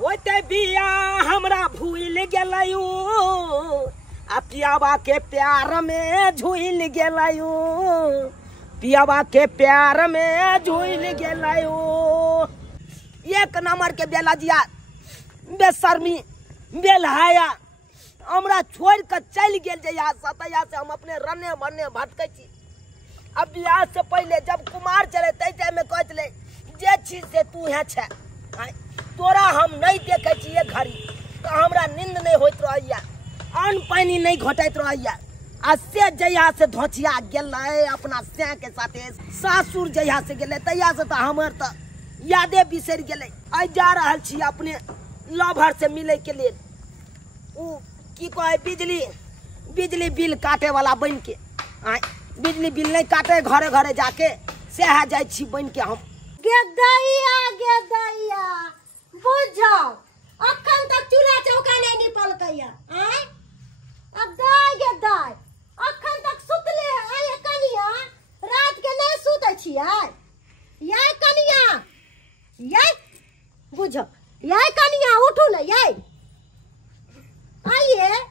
होते बिया हमरा भूल गेलयू आ पियावा के प्यार में झूल गेलयू पियावा के प्यार में झूल गेलयू। एक नंबर के बेलजिया बेशर्मी बेलहाया हमरा छोड़ कर चल गेल जया सतया से हम अपने रने मरने भटकै छी। अब बियाह से पहले जब कुमार चले तै टाइम में कहत ले जे चीज से तू है छे तोरा हम नहीं देखे छिए घड़ी तो हमरा नींद नहीं होत रहैया अन्न पानी नहीं घोटैत रहैया। आ से जया से धोचिया गेलै अपना से के साथे सासुर जया से गेलै तैया से तो हमर तो यादे बिसर गेलै। आई जा रहल छी अपने लवर से मिले के लिए उ की कहे बिजली बिल काटे वाला बन के बिजली बिल नहीं काटे घरे घरे जाके सेहा जाय छी बन के हम। गेदैया बुझाओ अखन तक चूल्हा चौका नहीं निपलकैया आय अब दाय अखन तक सुतले आय कनिया रात के नहीं सुतै छियै याय कनिया याय बुझो याय कनिया उठू न याय आइए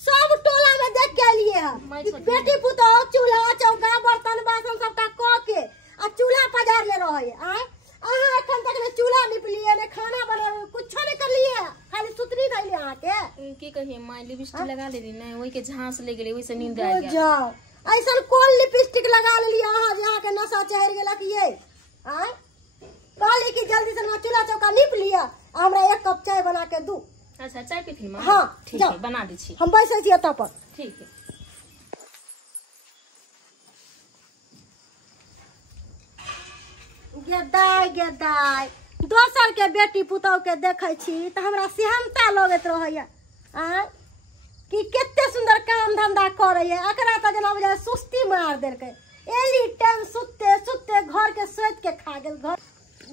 सब टोला में देख के लिए बेटी पुतोह चूल्हा चौका बर्तन बासन सबका क के आ चूल्हा पजार ले रहे आय अहाँ एखन तक ने चूल्हा निपलिए ने खाना बनावे कुछो नहीं करलिए खाली सुतरी धइले अहाँ के की कहिए माय लिपस्टिक लगा लेली नै ओई के झांस ले गेलै ओई से नींद आ गया। जाओ ऐसन कोन लिपस्टिक लगा लेली अहाँ जहाँ के नशा चढ़ गेला कि ये आय कहली कि जल्दी से ना चूल्हा चौका निप लिया हमरा एक कप चाय बना के दू। अच्छा चाय पीथी मां? हां ठीक है बना दै छी हम बैसै छी एत पर। ठीक है गेदाय दोसर के बेटी पुतोह के देखे छी त हमरा सेहनता लगत रहैया आ कि केते सुंदर काम धंधा करैया एकरा त जेना बुझा सुस्ती मार देलकै एली टाइम सुत्ते सुत्ते घर के सोच के खा गेल घर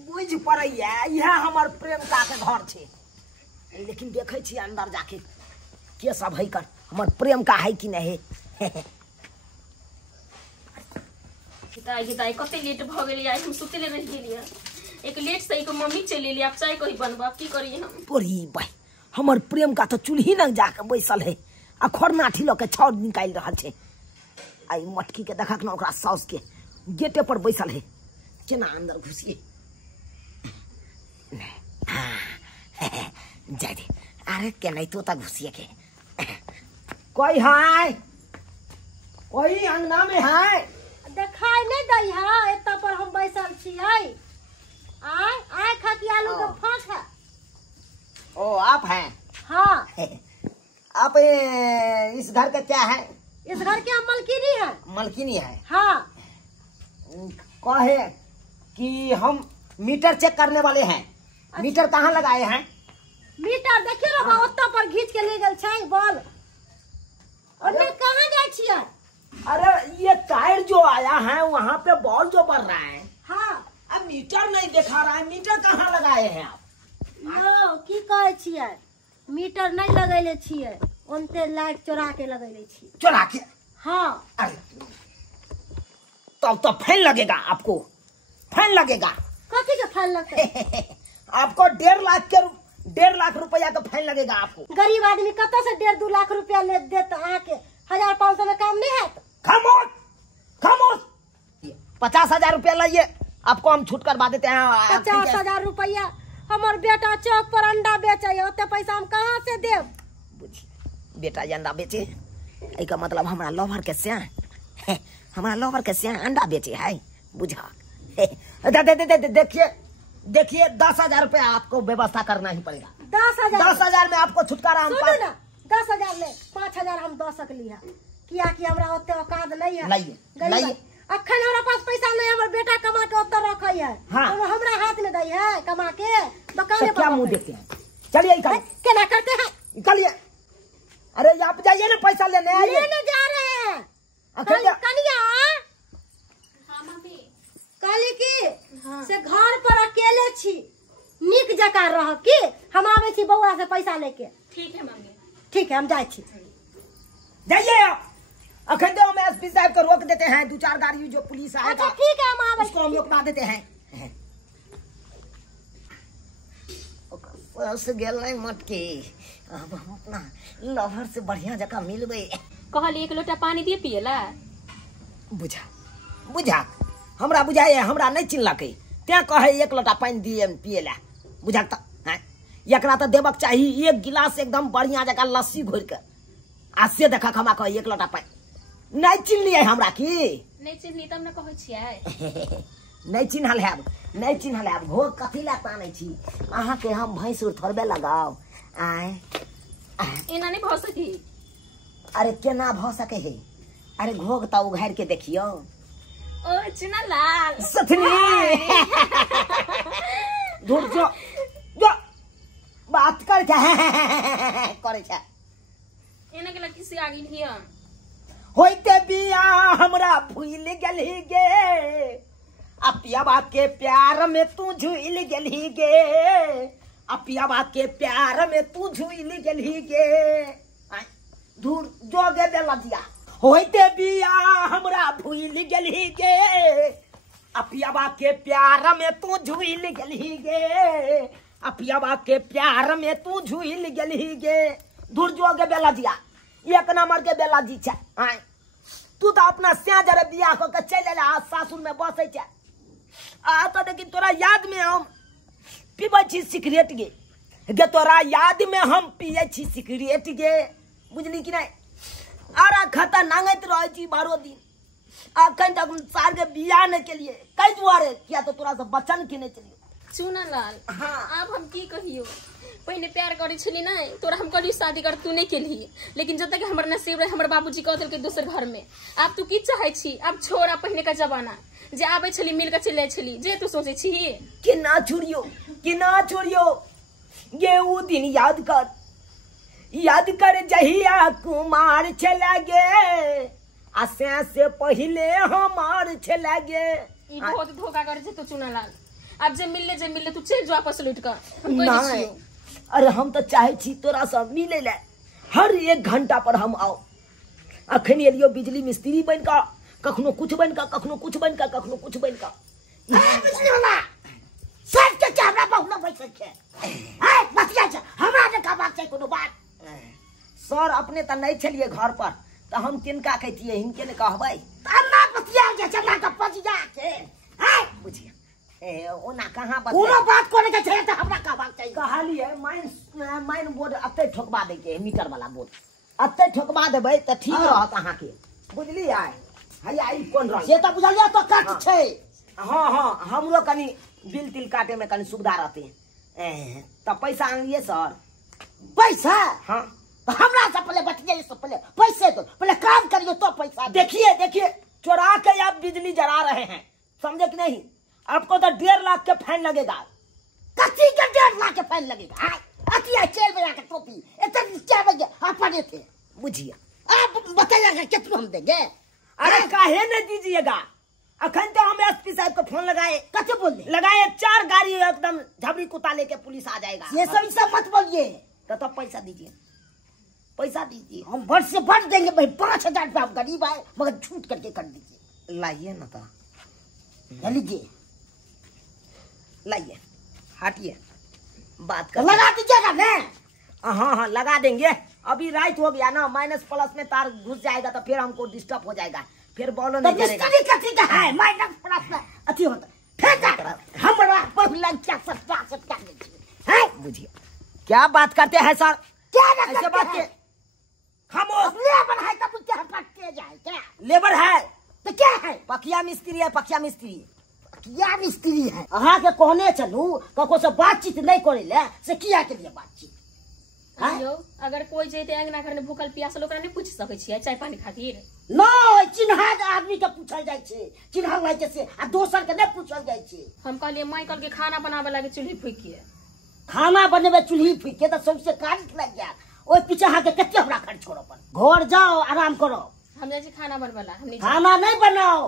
बुझ पड़ैया यह हमर प्रेमका के घर छे लेकिन देखे छी अंदर जाके के सब है कर हमर प्रेमका है कि नहीं है। गीताई कते लेट भ गेली आई हम सुतले रह गेलिए एक लेट से एक मम्मी चली एली आप चाय कही बनबा की करिए हम तोरी भाई हमर प्रेमका तो चूल्ही न जाके बैसल है आ खरनाठी ल के छौड़ निकाल रहल छे आई मटकी के देखक न ओकरा साउस के गेटे पर बैसल है केना अंदर घुसिए जाय दे अरे के नहीं तो ता घुसिए के कोई है कोई अंगना में है देखाई नहीं दई है एत पर हम बैसल छियै आय खाती आलू के फांक है। ओ आप हैं? हाँ आप इस घर का क्या है? इस घर की हम मलकिनी है। मलकिनी है? हाँ कहे कि हम मीटर चेक करने वाले हैं। अच्छा। मीटर कहाँ लगाए हैं? मीटर देखिए ना ओत्ता पर घींच के ले गल छै बोल और कहाँ जाय छियै? अरे ये टायर जो आया है वहाँ पे बॉल जो बढ़ रहा है। हाँ अब मीटर नहीं दिखा रहा है मीटर कहाँ लगाए हैं आप? नो की कहे छियै मीटर नहीं लगैले छियै ओनते लाइट चोरा के लगैले छी। चोरा के? हाँ अरे तो फाइन लगेगा आपको फाइन लगेगा। कथी के फाइन लगते? आपको 1.5 लाख रुपया का फाइन लगेगा आपको। गरीब आदमी कत से 1.5-2 लाख रुपया ले देता आके 1500 में काम नहीं है। खामोश खामोश 50,000 रुपया लाइए आपको हम छूट करवा देते हैं। 50,000 रुपया हमार बेटा चौक पर अंडा बेचे उतने पैसा हम कहाँ से देव? बेटा अंडा बेचे एक मतलब हमारा लोभर के से हमारा लोभर के से अंडा बेचे है बुझा। देखिए 10,000 रुपया आपको व्यवस्था करना ही पड़ेगा। 10,000 में आपको छुटकारा। 10,000 ले 5,000 हम दे सकली है किया कि हमरा ओते औकात नहीं है। लाइए अखन हमरा पास पैसा नहीं हमर बेटा कमा के ओते रखै है। हाँ। तो हमरा हाथ में दई है कमा के दुकान पर। क्या मुंह देखते हैं? चलिए केना करते हैं? निकलिए। अरे आप जाइए ना पैसा लेने जा रहे हैं। कनिया हां मम्मी कहली की से घर पर अकेले छी निक जका रह की हम आवे छी बउआ से पैसा लेके। ठीक है मम्मी ठीक है हम जाए छी। जाइए आप अखंडो में एसपी साहब को रोक देते हैं 2-4 गाड़ी जो पुलिस आएगा। अच्छा ठीक है हम आवे उसको हम रोकवा देते हैं। फंस गेलै मटके। अब हम अपना लवर से बढ़िया जगह मिलबै। कहली 1 लोटा पानी दिए पियला। बुझा बुझा हमरा बुझाइए हमरा नहीं चिन्हलकै तें कहे 1 लोटा पानी दिए पियला। बुझा त एकरा तो देबक चाहिए 1 गिलास एकदम बढ़िया जगह लस्सी घोर के आ से देखक हमरा कहे 1 लोटा पानी। नहीं चिन्हलिए हमरा की? नहीं चिन्हली तब न कहै छियै। नहीं चिन्हल हैब नहीं चिन्हल हैब। घोग कथी ला तानै छी अहाँ के हम भैंसुर थोड़बे लगाओ। आय एना नहीं भ सकी। अरे केना भ सके है? अरे घोग त उघार के देखियो। ओ चुना लाल सथनी दूर जो जो बात कर करे छ। एना के लग किसी आगी हिया होइते बिया हमरा भूल गेलही गे। अपियाबा के प्यार में तू झूल गेलही गे। अपियाबा के प्यार में तू झूल गेलही गे। दूर जो गे देला दिया। होइते बिया हमरा भूल गेलही गे। अपियाबा के प्यार में तू झूल गेलही गे। अपियाबा के प्यार में तू झूल गेलही गे। दूर जो गे बेला दिया 1 नंबर के बेला जी छै। तू तो अपना स्याजर बियाह को के चल आ सासुर में बसे छै। आ तो लेकिन तोरा याद में हम पीबै छी सिगरेट गे। गे तोरा याद में हम पिए छी सिगरेट गे। बुझली कि नहीं? आरा खाता नांगत रह छी 12 दिन। अखन तक सार के बियाह नहीं के लिए कई दुआरे किया तो तोरा से बचन के नहीं चलियो। चुना लाल हाँ अब हम की कहियो। पहले प्यार करे छली नहीं तोरा हम कहली शादी कर तू नहीं केली लेकिन जब तक हमर नसीब रहे हमर बाबूजी कह देलकै दोसर घर में। अब तू की चाहे छी? अब छोड़ा पहले का जमाना जे आबे छली मिल के चले छली जे तू सोचे छी कि ना छोड़ियो ये वो दिन याद कर जहिया कुमार चला गे। आ से पहले हमार चला गे। ई बहुत धोखा करे तू चुना लाल। अब जे मिलले तू चल जो वापस लौट कर हम कोई नहीं। अरे हम तो चाहे छी तोरा से मिले ले हर 1 घंटा पर हम आओ। अखन एलियो बिजली मिस्त्री बन का कखनो कुछ बन का कखनो कुछ बन का कखनो कुछ बन का। बिजली वाला सच के कैमरा बहुना बैठे छै। हाय बतिया छै हमरा ने का बात छै कोनो बात। सर अपने त नहीं छलिए घर पर त हम किनका कहतिए हिनके ने कहबै तना बतिया के चला का पजिया के। हाय बुझिया ओना कहां बात कोनो बात करे के छै त हमरा का बात चाहिए। कहलिए माइन बोर्ड अते ठोकबा दे के मीटर वाला बोर्ड अते ठोकबा देबै त ठीक रहत अहाँ के। बुझली आय हैया ई कोन रह से त बुझलिया तो कट छै। हां हां हमरो कनी बिल तिल काटे में कनी सुविधा रहते। त पैसा आनिए सर। पैसा? हां तो हमरा से पहले बतियाइए से पहले पैसे दो पहले काम करिए तो पैसा। देखिए चुरा के आप बिजली जला रहे हैं समझे कि नहीं? आपको तो 1.5 लाख के फाइन लगेगा। कच्ची के 1.5 लाख के फाइन लगेगा। अतिया चेल बजा के टोपी इतने क्या बजे आप पढ़े थे बुझिए। आप बताइएगा कितना हम देंगे? अरे काहे न दीजिएगा? अखन तो हम एसपी साहब को फोन लगाए कच्चे बोल लगाए 4 गाड़ी एकदम झबरी कुत्ता लेके पुलिस आ जाएगा। ये सब मत बोलिए। तो पैसा दीजिए पैसा दीजिए। हम बढ़ से बढ़ देंगे भाई 5000 रुपया। हम गरीब आए मगर छूट करके कर दीजिए। लाइए ना तो लीजिए लाइए हटिए बात कर लगा दीजिएगा ना। हाँ लगा देंगे। अभी राइट हो गया ना माइनस प्लस में तार घुस जाएगा तो फिर हमको डिस्टर्ब हो जाएगा फिर बोलो नहीं चलेगा। कथी का है माइनस प्लस में अथी होता फिर हमरा पर लग क्या सब है बुझिए। क्या बात करते हैं सर? क्या ऐसे बात के खामोश। लेबर है तब क्या पटके जाए क्या? लेबर है तो क्या है? पकिया मिस्त्री है पकिया मिस्त्री। पकिया मिस्त्री है अहाँ के कहने चलू कको से बातचीत नहीं करे ले से किया के लिए बातचीत। यो अगर कोई जेते अंगना घर में भूखल प्यासल ओकरा नहीं पूछ सकै छियै चाय पानी खातिर? नहीं चिन्हाद आदमी के पूछल जाय छै चिन्हल नहीं के से आ दोसर के नहीं पूछल जाय छै। हम कहलिए माइकल के खाना बनावे लागे चूल्ही फूक के खाना बनेबे चूल्ही फूक के त सबसे काज लग गया। ओइ पीछे अहाँ के कते हमरा खर्च छोड़ो पर घर जाओ आराम करो। हम जाय छी खाना बनवाला हम खाना नहीं बनाओ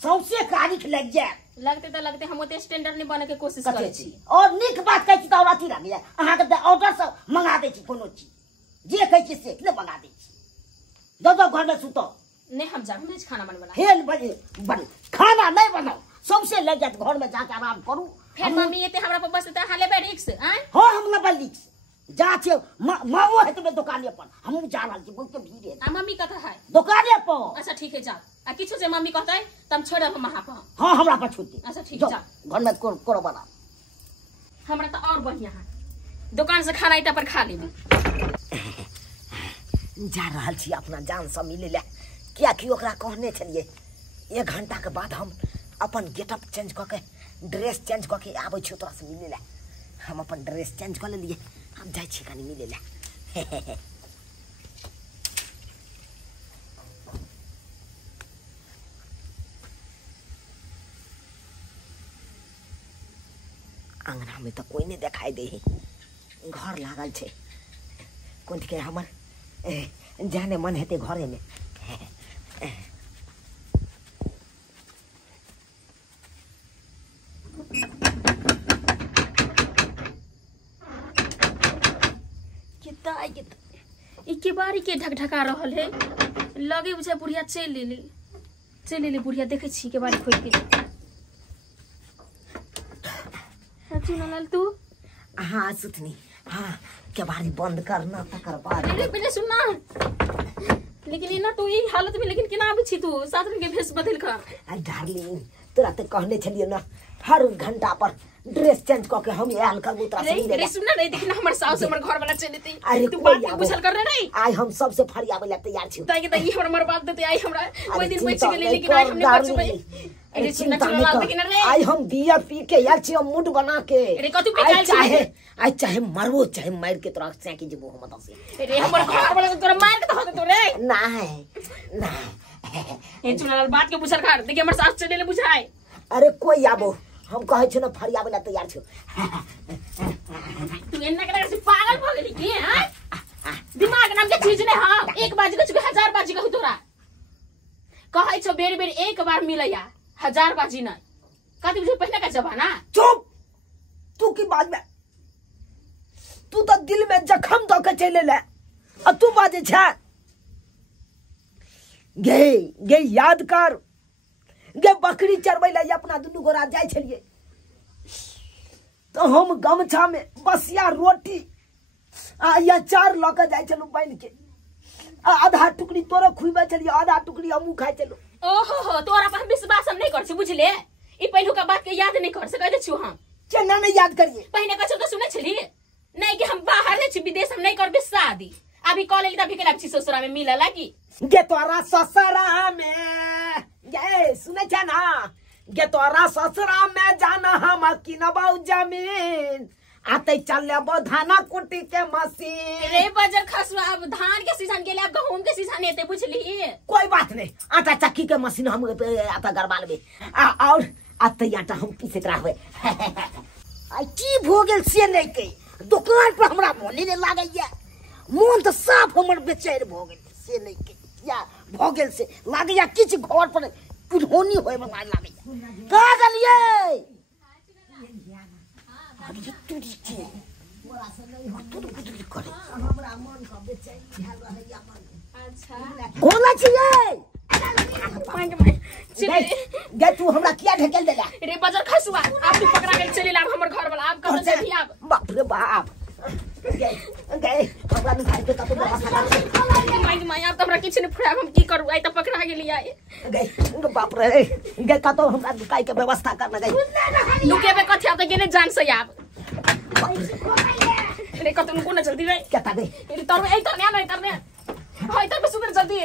सबसे काज लग जाए। लगते हम ओते स्टैंडर्ड नहीं बने के कोशिश करै छी। और निक बात कहै छी त अथी लागे अहाँ के ऑर्डर से मंगा दै छी कोनो चीज जे कहै छी से ले मंगा दै छी। दो घर में सुतो नहीं हम जा खाना बनवाला हेल बजे खाना नहीं बनाओ सबसे लग जाए घर में जाके आराम करू फिर मम्मी एते हमरा पर बस त हाले बे रिक्स आय हो हम लेबै लिक्स जा छे माओ है तबे दुकाने पर हम जा रहल छी बहुत भीड़ है आ मम्मी कथा है दुकाने पर। अच्छा ठीक है जाओ आ किछु जे मम्मी कहतै त हम छोड़ हम वहां पर। हां हमरा पर छुट्टी। अच्छा ठीक है जाओ घर में करो बना हमरा त और बढ़िया है दुकान से खाना इता पर खा लेबी। जा रहल छी अपना जान से मिले ले क्या कि ओकरा कहने छलिए 1 घंटा के बाद हम अपन गेटअप चेंज क के ड्रेस चेंज क के आबै छी तोरा से मिले ले। हम अपन ड्रेस चेंज कर लेलिए हम जाय छी कनी मिले ले। अंगना में तो कोई नहीं दिखाई दे घर लागल छे कोन के हमर जाने मन हेते घरे में। इके बारी के ढकढका रहल है लगे बुझे बुढ़िया चल लेली बुढ़िया देखे छी के बारी खोल के। अच्छी नलाल तू हाँ सुथनी हाँ के बारी बंद करना तकर बाद अरे पहले सुनना लेकिन इना तू ई हालत में लेकिन केना आबै छी तू सात रंग के भेष बदल का। डार्लिंग तोरा तो कहने छलिए ना हर घंटा पर ड्रेस चेंज क के हम आयल करबो तोरा से मिले। अरे सुनना नहीं देखना हमर सास हमर घर वाला चले थे अरे तू बात के बुझल कर नहीं आई हम सबसे फरियावे ला तैयार छी ताकि त ई हमर मरबाद देते आई हमरा कोई दिन बच गेले लेकिन आज हमने बच गई। अरे सुनना चला लेकिन रे आई हम बियर पी के यार छी मूड बना के अरे कतु पे काल चाहे आई चाहे मरबो चाहे मार के तोरा से की जेबो हम से। अरे हमर घर वाला तोरा मार के तो तो रे ना ए चुनाल बात के बुझल कर देखि हमर सास चले ले बुझाए। अरे कोई आबो हम कहे छ ना फरियावे ला तैयार छी। तू एन्ना के से पागल भ गेली की हां दिमाग नाम के चीज ने हां एक बाजी के 1000 बाजी कहू तोरा कहै छ बेर बेर एक बार मिलैया 1000 बाजी नहीं कथि बुझे पहले का जमाना। चुप तू की बात में तू तो दिल में जखम दो के चले ले अब तू बाजे छ गे याद कर गे बकरी चरबै ला अपना दुनू गोरा जाय छलिए तो हम गमछा में बसिया रोटी आ या चार लक जाय छलु बन के आधा टुकड़ी तोरो खुइबे छलिए आधा टुकड़ी हमू खाय छलु। ओहो तोरा पर विश्वास हम नहीं कर छी बुझले ई पहिलु का बात के याद नहीं कर सकै छु हम केना नहीं याद करिए पहिने कछ तो सुने छली नहीं कि हम बाहर रे छी विदेश हम नहीं करबे शादी अभी कॉलेज दा भिके लाग छी ससुरा में मिला लागी गे तोरा ससुरा में गे सुने छ ना गे तोरा ससुरा में जाना हम किनबौ जमीन आते चल लेबो धाना कुटी के मशीन। रे बजर खसवा अब धान के सीजन गेले अब गहूम के सीजन एते बुझली कोई बात नहीं आटा चक्की के मशीन हम आटा गरबा लेबे और आते आटा हम पीसत रहबे। आई की भ गेल से नहीं के दुकान पर हमरा मोने नहीं लागैया मन तो साफ हमर बेचैर भ गेल से नहीं के या भ गेल से लागैया किछ घर पर कुढ़ोनी होय में लागैया का गलिए अरे तू के मोरा से नहीं हम तू करे हमरा मन का बेचैन भेल रहैया मन। अच्छा कोना छिए गे तू हमरा किया ढकेल देला रे बजर खसुआ आप तू पकड़ा के चले ला हमर घर वाला आप कहां से भी आप बाप रे बाप गे हमरा न खाइ के कतो व्यवस्था कर माई आप हमरा किछ नहीं फुराब हम की करू आई त पकड़ा गेली आई गे बाप रे गे कतो हमरा दुकाई के व्यवस्था करना गे लुके बे कथि आप गेले जान से आप रे कतो न कोना जल्दी रे केता दे रे तर ए तर ना तर ने हाय तर बस उधर जल्दी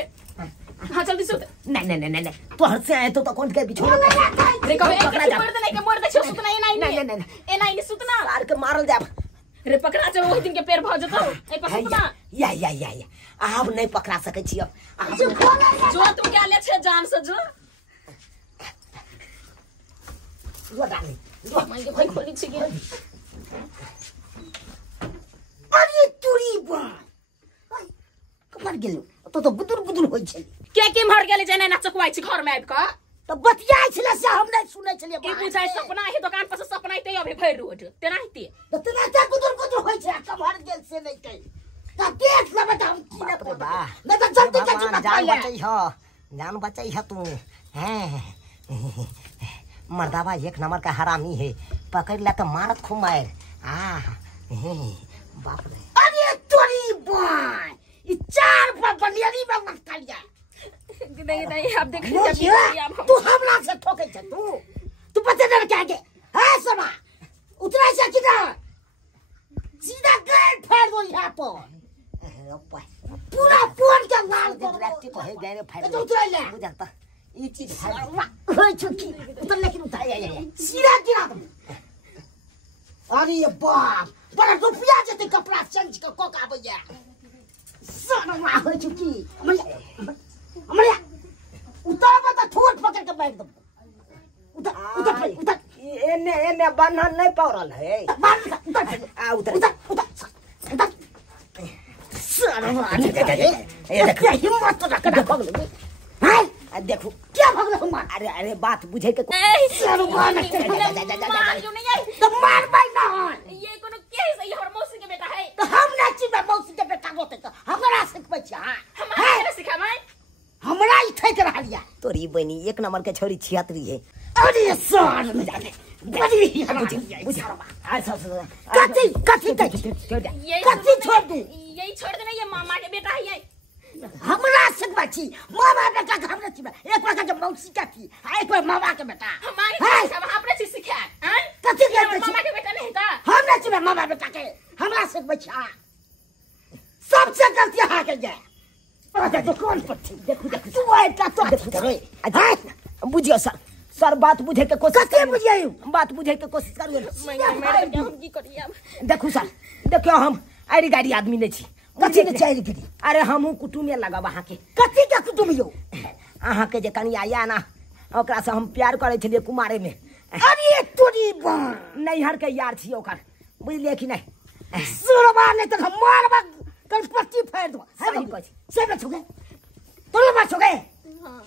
हां जल्दी सुत नहीं तोहर से आए तो कौन के बिछो रे कबे पकड़ा जा मर दे सुत नहीं ए नहीं सुत ना मार के मारल जाब रे पकड़ा जो ओहि दिन के पैर भ जतो ए पर सुत ना या अब नहीं पकड़ा सकै छी अब जो तू क्या ले छे जान से जो वो डाली माई के भाई खोली छी के अरे तुरी बा कमर गेल तो गुदुर होय छै के मर गेले जे ना चकवाई छी घर में आब के तो बतियाय छले से हम नहीं सुनै छलिए के बुझाय सपना है दुकान पर से सपना है अबे भर रोड तेना हिते तो तेना के गुदुर होय छै कमर गेल से नहीं कहि त देख ले बेटा हम की ने बा नहीं तो जल्दी के चुप जान बचई हो जान बचई है तू हैं मर्दावा एक नंबर का हरामी है पकड़ ला तो मारत खूब मार बाप रे। अरे तोरी बाय ये 4 पर बलियारी में मत खाइया नहीं आप देख तू हमरा से ठोके छ तू पता नहीं क्या के है समा उतरा से किधर सीधा गए फेर दो यहाँ पर पूरा फोन के लाल व्यक्ति को है गए फाइल तो उतरा ले बुझाता ये चीज होय छुकी उतर लेकिन उठाया सीधा गिरा तुम। अरे ये बाप बड़ा रुपया जते कपड़ा चेंज के कोक आबैया सरमा होय छुकी हमरे उतर बता ठोट पकड़ के बैठ दो उतर एने बंधन नहीं पौरल है उतर हिम्मत तो रख भगल देखो क्या भगल हम अरे अरे बात बुझे के तो मार भाई ना ये कोनो के सही हमर मौसी के बेटा है तो हम ना चिबे मौसी के बेटा होते तो हमरा सिखबै छ हमरा सिखाबै हमरा ई ठेक रहलिया तोरी बनी 1 नंबर के छोरी छियातरी है। अरे सर में जाने बड़ी बुझा कथी छोड़ दूं यही छोड़ देना ये मामा के बेटा है हमरा सिखबै छी मामा बेटा के हमरा चिबे एक बार के मौसी का थी एक बार मामा के बेटा हमारे सब अपने चीज सिखा हैं कथी के मामा के बेटा नहीं था हमरा चिबे मामा बेटा के हमरा सिखबै छी सबसे गलती हा के जाए देखो कौन पट्टी देखो तू आइता तो देखो रे बुझियो सर बात बुझे के कोशिश कते बुझियो बात बुझे के कोशिश करियो हम की करिए अब देखो सर देखियो हम आड़ी गाड़ी आदमी नहीं छी कथी ने चाहिए गिरी अरे हमहु कुटुम में लगा वहां के कथी के कुटुम यो अहां के जे कनी आया ना ओकरा से हम प्यार करे छलिए कुमारे में। अरे तोरी बा नैहर के यार छी ओकर बुझलिए कि नहीं सुरबा ने तो मारबा कल पट्टी फेर दो है नहीं कुछ से बच गए तोरे बच गए हां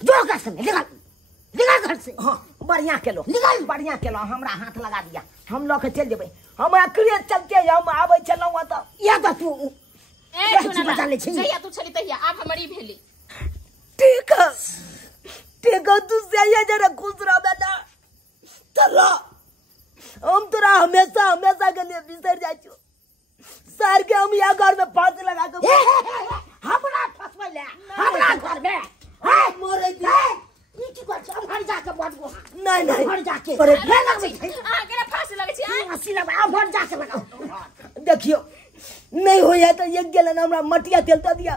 जो कर से निकाल घर से हां बढ़िया केलो निकाल बढ़िया केलो हमरा हाथ लगा दिया हम लोग के चल जेबे हम अकरे चलते हम आबै चलौ त या त तू ए सुना बता ले छी जइया तू चली तहिया आप हमरी भेली ठीक है तू सही जरा खुश रह बेटा चलो हम तोरा हमेशा के लिए बिसर जाय छी सर के हम या घर में फांसी लगा के हमरा फसबै ले हमरा घर में है मोरे दे ई की कर हम हर जाके बात नहीं हर जाके अरे ले लगबै आगे फांसी लगे छी फांसी लगा अब हर जाके लगाओ देखियो नहीं होया तो ये गेलन हमरा मटिया तेल त दिया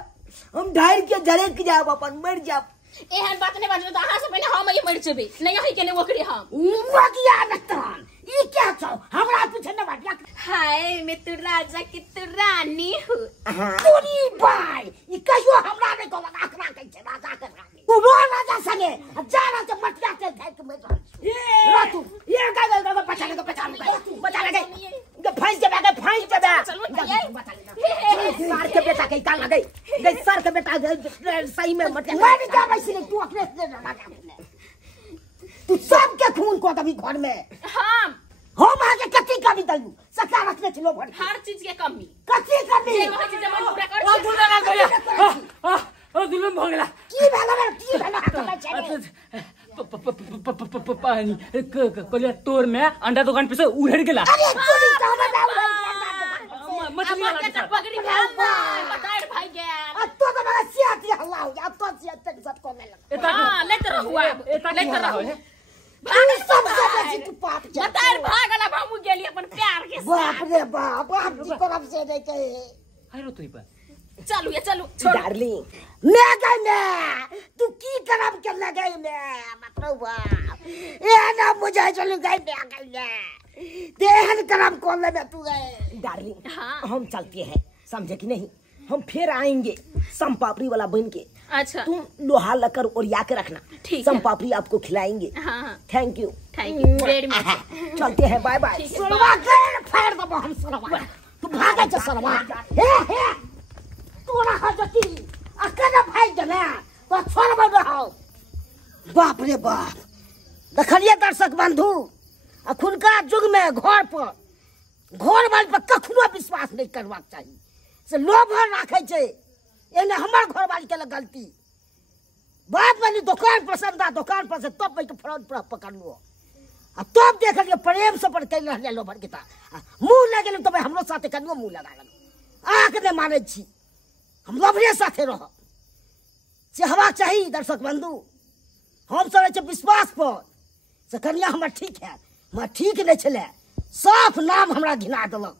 हम ढार के झरेक के जाब अपन मर जाब एहन बात नहीं बाजलो तो अहां से पहले हम ही मर जेबे नहीं होई के ने ओकरे हम मगिया नतन ई क्या छौ हमरा पीछे न बाटिया हाय मैं तू राजा की तू रानी हूं तोरी भाई ई कहियो हमरा ने को आखरा कहै छै राजा के रानी तू वो राजा संगे जाना तो मटिया तेल खाइ के मर रहल तू ये का बचा ले के फांस देबे सर के बेटा के का लगे गई सर के बेटा सही में मटिया मैं जा बैसी तू अपने तू सब के खून को कभी घर में हम आगे कथी कमी दलू सका रखने चलो भर हर चीज के कमी कथी कमी जे वह चीज मन पूरा कर ओ दुल्हन भ गेला की भेला पानी कलिया तोर में अंडा दुकान पे से उड़ेड़ गेला अरे चोरी तो हमरा मछली वाला के पकड़ी बताए भाई गया अब तो मेरा सियाती हल्ला हो गया अब तो सियाती के साथ कोने लगा हां लेते रहुआ भाग सब से तू पाप जा बताए भागला हमू गेली अपन प्यार के बाप रे बाप आप जी को रब से नहीं कहे आरो तोई पर चलो डार्लिंग मैं गई तू की करब के लगे मैं मतलब बाप ये ना मुझे चल गई मैं गई देहन करब को ले तू गए डार्लिंग हम चलते हैं समझे कि नहीं हम फिर आएंगे सम पापड़ी वाला बन के अच्छा तुम लोहा लकर ओरिया के रखना ठीक सम पापड़ी आपको खिलाएंगे हां थैंक यू वेरी मच चलते हैं बाय बाय सरवा कर फाड़ दो हम सरवा तू भागे जा सरवा हे तोरा हजती अकेले भाई गला तो छोड़बे रहो बाप रे बाप देखलिए दर्शक बंधु अखुनका युग में घर वाल पर कखनो विश्वास नहीं करबाक चाहिए से लोभ राखे छै एने हमर घर वाली के गलती बात वाली दुकान पर संदा दुकान पर से तब बैठ फ्रॉड पर पकड़ लो आ तब देख के प्रेम से पर कह रहले लो भड़किता मुंह लगे तब हमरो साथे कनियो मुंह लगा गलो आंख ने माने छी हम लवरे साथे रह चाहवा चाहिए दर्शक बंधु हम सब विश्वास पर से कनिया हमर ठीक है मैं ठीक नहीं छले साफ नाम हमरा घिना देलक।